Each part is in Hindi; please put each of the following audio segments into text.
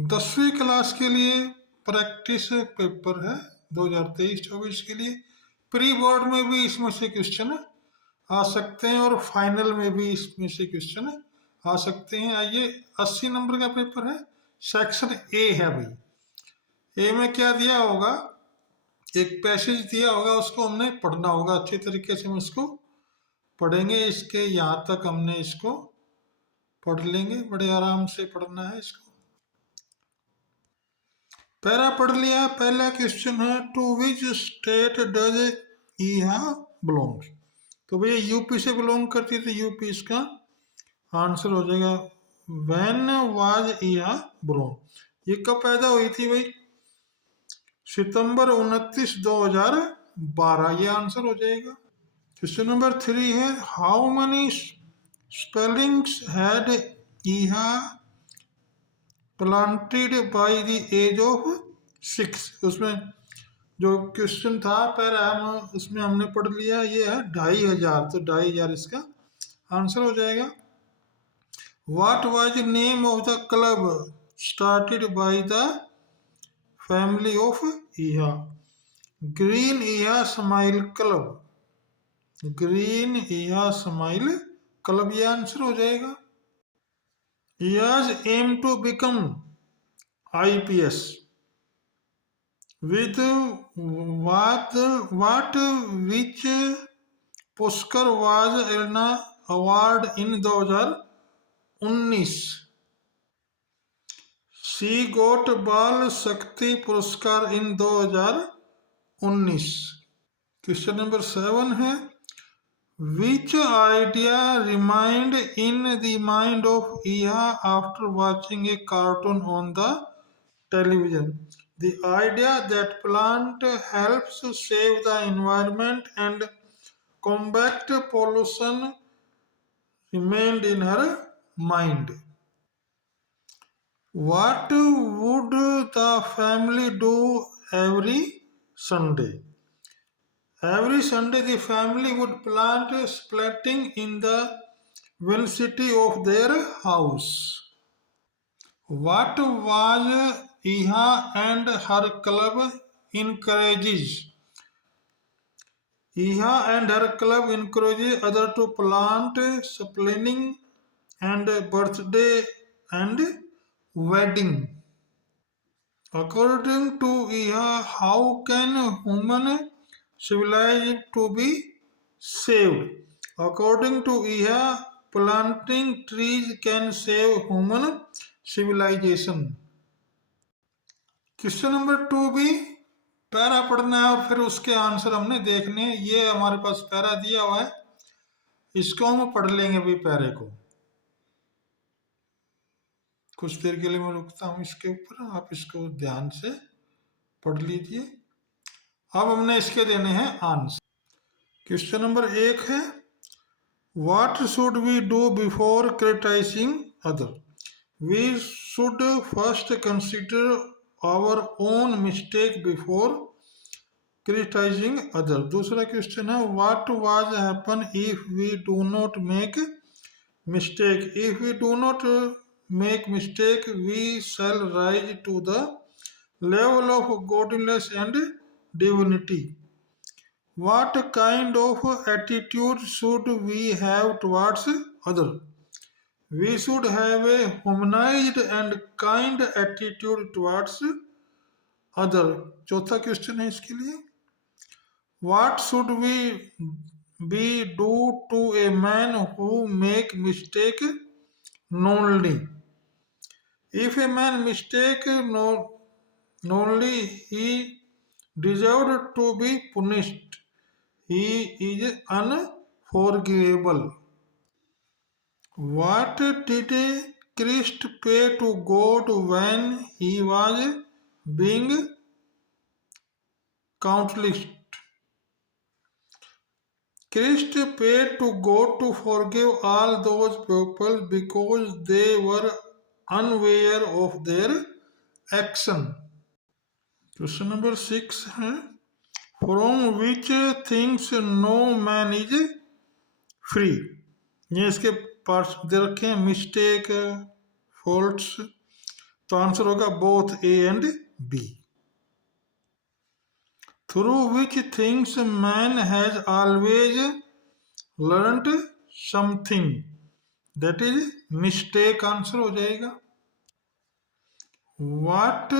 10वीं क्लास के लिए प्रैक्टिस पेपर है 2023-24 के लिए। प्री बोर्ड में भी इसमें से क्वेश्चन आ सकते हैं और फाइनल में भी इसमें से क्वेश्चन आ सकते हैं। आइए, 80 नंबर का पेपर है, सेक्शन ए है भाई। ए में क्या दिया होगा, एक पैसेज दिया होगा, उसको हमने पढ़ना होगा। अच्छे तरीके से हम इसको पढ़ेंगे, इसके यहाँ तक हमने इसको पढ़ लेंगे। बड़े आराम से पढ़ना है इसको। पहला पढ़ लिया। पहला क्वेश्चन है, टू विच स्टेट डज ईहा बिलोंग। तो भैया यूपी से बिलोंग करती है, तो यूपी इसका आंसर हो जाएगा। व्हेन वाज ईहा बिलोंग, ये कब पैदा हुई थी भाई? सितंबर 29, 2012, ये आंसर हो जाएगा। क्वेश्चन नंबर 3 है, हाउ मनी स्पेलिंग्स हैड ईहा planted by the age of 6। उसमें जो क्वेश्चन था पहला, हम उसमें हमने पढ़ लिया, ये है 2500, तो 2500 इसका आंसर हो जाएगा। What was the name of the club started by the family of Eha? Green Eha smile club. Green Eha smile club, ये आंसर हो जाएगा। Eha's aim to become IPS with what which पुरस्कार was एल्ना award in 2019? She got Bal Shakti Puraskar in 2019। Question number 7 है, which idea remind in the mind of Eha after watching a cartoon on the television? The idea that plant helps save the environment and combat pollution remained in her mind. What would the family do every Sunday? Every Sunday the family would plant splatting in the vicinity of their house. What was Iha and her club encourages? Iha and her club encourages others to plant sapling and birthday and wedding. According to Iha, how can human civilization to be saved? According to Iha, planting trees can save human civilization. Question number 2 भी पैरा पढ़ना है और फिर उसके आंसर हमने देखने हैं। ये हमारे पास पैरा दिया हुआ है, इसको हम पढ़ लेंगे भी पैरे को। कुछ देर के लिए मैं रुकता हूं इसके ऊपर, आप इसको ध्यान से पढ़ लीजिए। अब हमने इसके देने हैं आंसर। क्वेश्चन नंबर 1 है, what should we do before criticizing other? We should first consider our own mistake before criticizing other. दूसरा क्वेश्चन है, what was happen if we do not make mistake? If we do not make mistake, we shall rise to the level of godliness and divinity. What kind of attitude should we have towards other? We should have a humanized and kind attitude towards other. चौथा क्वेश्चन है इसके लिए, what should we do to a man who make mistake knowingly? If a man mistake knowingly, he deserved to be punished. He is unforgivable. What did Christ pay to God when he was being countless? Christ paid to God to forgive all those people because they were unaware of their action. Question number 6 है, from which things no man is free? ये इसके पार्ट्स दे रखे हैं, मिस्टेक, फॉल्ट्स, तो आंसर होगा both A and B. Through which things man has always learned something, that is mistake answer हो जाएगा। What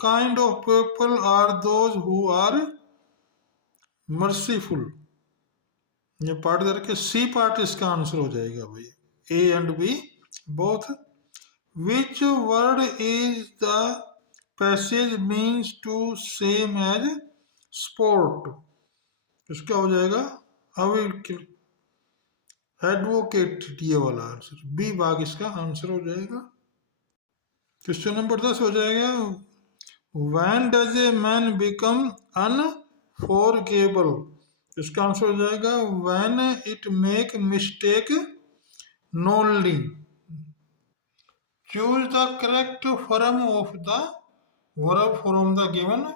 kind of people are those who are merciful? ये पार्ट करके सी पार्ट इसका आंसर हो जाएगा भाई, A and B both. Which word is the passage means to same as sport, इसका हो जाएगा एडवोकेट, ये वाला आंसर बी भाग इसका आंसर हो जाएगा। क्वेश्चन नंबर 10 हो जाएगा, When does a man become unforgivable? इसका आंसर हो जाएगा when it make mistake knowingly. Choose the correct form of the verb from the given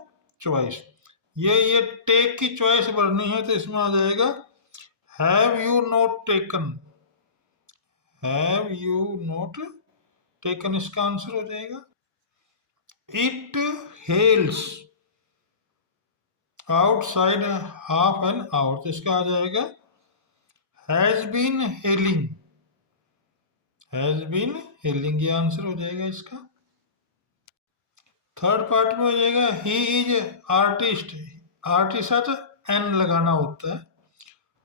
choice. ये take की चॉइस भरनी है तो इसमें आ जाएगा have you not taken, have you not taken इसका आंसर हो जाएगा। It hails outside half an hour, तो इसका आ जाएगा has been hailing, has been hailing, ये आंसर हो जाएगा इसका। थर्ड पार्ट में हो जाएगा he is artist, artist an लगाना होता है।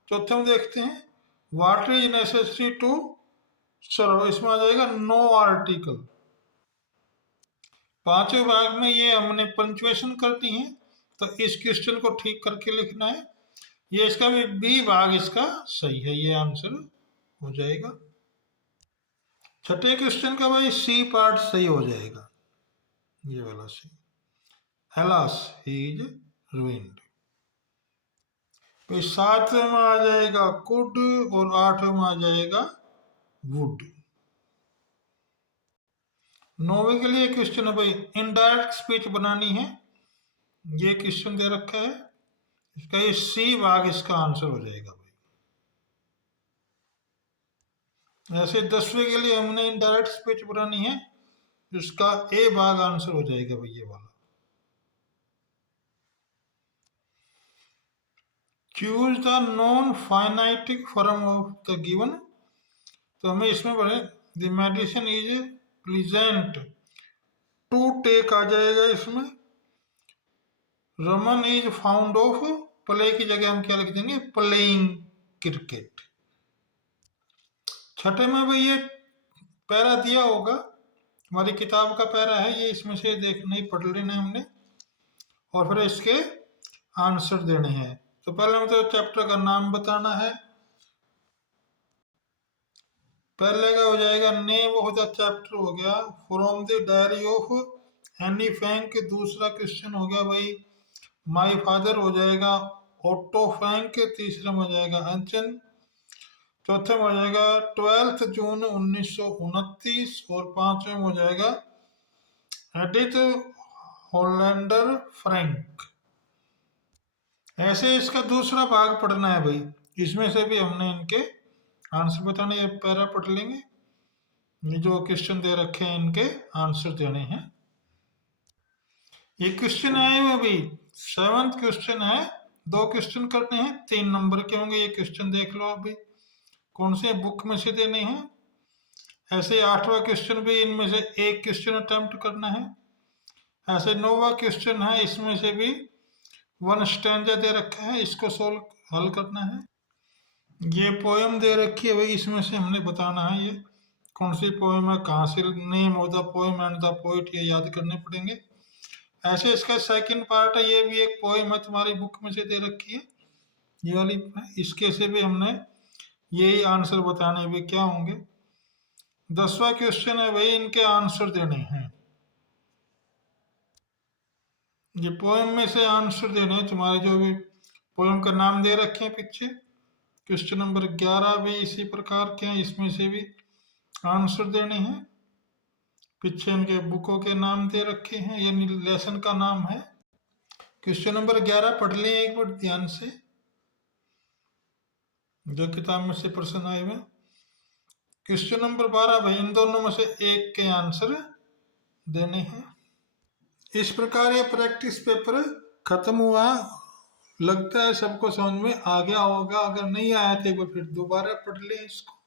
चौथे में देखते हैं what is necessary to serve, इसमें आ जाएगा नो आर्टिकल। पांचवें भाग में ये हमने पंक्चुएशन करती है, तो इस क्वेश्चन को ठीक करके लिखना है। ये इसका भी बी भाग इसका सही है, ये आंसर हो जाएगा। छठे क्वेश्चन का भाई सी पार्ट सही हो जाएगा, ये वाला सी, हेलास ही इज रूइंड। फिर सातवें में आ जाएगा कुड और आठवें में आ जाएगा वुड। नौवें के लिए क्वेश्चन है भाई इनडायरेक्ट स्पीच बनानी है, ये क्वेश्चन दे रखा है, इसका ये सी भाग इसका आंसर हो जाएगा भाई। ऐसे 10वें के लिए हमने इनडायरेक्ट स्पीच बनानी है, इसका ए भाग आंसर हो जाएगा भाई ये वाला। Choose the non finite form of the given, तो हमें इसमें पढ़े the medicine is pleasant to take आ जाएगा इसमें। Raman is found of play की जगह हम क्या लिख देंगे प्लेइंग क्रिकेट। छठे में भाई ये पैरा दिया होगा, हमारी किताब का पैरा है ये, इसमें से देखना ही पढ़ लेना है हमने और फिर इसके आंसर देने हैं। तो पहले हमें तो चैप्टर का नाम बताना है, पहले का हो जाएगा नेम ऑफ द चैप्टर हो गया from the diary of Anne Frank. दूसरा क्वेश्चन हो गया भाई माय फादर हो जाएगा ऑटो फ्रैंक। तीसरे में हो जाएगा अंचन। चौथे में हो जाएगा 12 जून 1929 और पांचवें में हो जाएगा एडिथ होलैंडर फ्रैंक। ऐसे इसका दूसरा भाग पढ़ना है भाई, इसमें से भी हमने इनके आंसर बताने, ये पैरा पढ़ लेंगे, ये जो क्वेश्चन दे रखे हैं इनके आंसर देने हैं। ये क्वेश्चन आए हुए अभी 7th क्वेश्चन है, 2 क्वेश्चन करने हैं, 3 नंबर के होंगे। ये क्वेश्चन देख लो अभी कौन से बुक में से देने हैं। ऐसे 8वां क्वेश्चन भी इनमें से एक क्वेश्चन अटेम्प्ट करना है। ऐसे 9वां क्वेश्चन है, इसमें से भी 1 स्टैंजा दे रखा है, इसको सोल्व हल करना है। ये पोएम दे रखी है भाई, इसमें से हमने बताना है ये कौन सी पोएम है, कहाँ से, name of the poem and the poet, ये याद करने पड़ेंगे। ऐसे इसका सेकंड पार्ट है, ये भी एक पोएम है तुम्हारी बुक में से दे रखी है ये वाली, इसके से भी हमने यही आंसर बताने भी क्या होंगे। 10वां क्वेश्चन है भाई इनके आंसर देने हैं, ये पोएम में से आंसर देने हैं तुम्हारे, जो भी पोएम का नाम दे रखे हैं पीछे। क्वेश्चन नंबर 11 भी इसी प्रकार के हैं, इसमें से भी आंसर देने हैं। पीछे इनके बुकों के नाम दे रखे हैं, यानी लेसन का नाम है। क्वेश्चन नंबर 11 पढ़ लें एक बार ध्यान से, जो किताब में से प्रश्न आए हुए। क्वेश्चन नंबर 12 भाई इन दोनों में से एक के आंसर देने हैं। इस प्रकार ये प्रैक्टिस पेपर खत्म हुआ। लगता है सबको समझ में आ गया होगा। अगर नहीं आया तो एक बार फिर दोबारा पढ़ लें इसको।